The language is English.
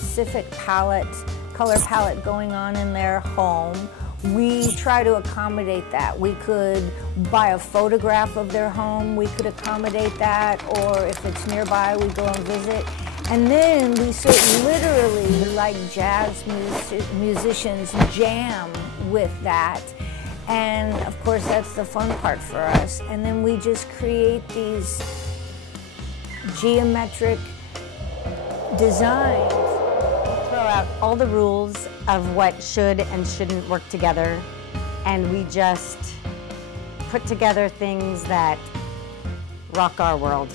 specific color palette going on in their home, we try to accommodate that. We could buy a photograph of their home, we could accommodate that, or if it's nearby, we go and visit. And then we sit literally like jazz musicians jam with that. And of course, that's the fun part for us. And then we just create these geometric designs. Throw out all the rules of what should and shouldn't work together, and we just put together things that rock our world.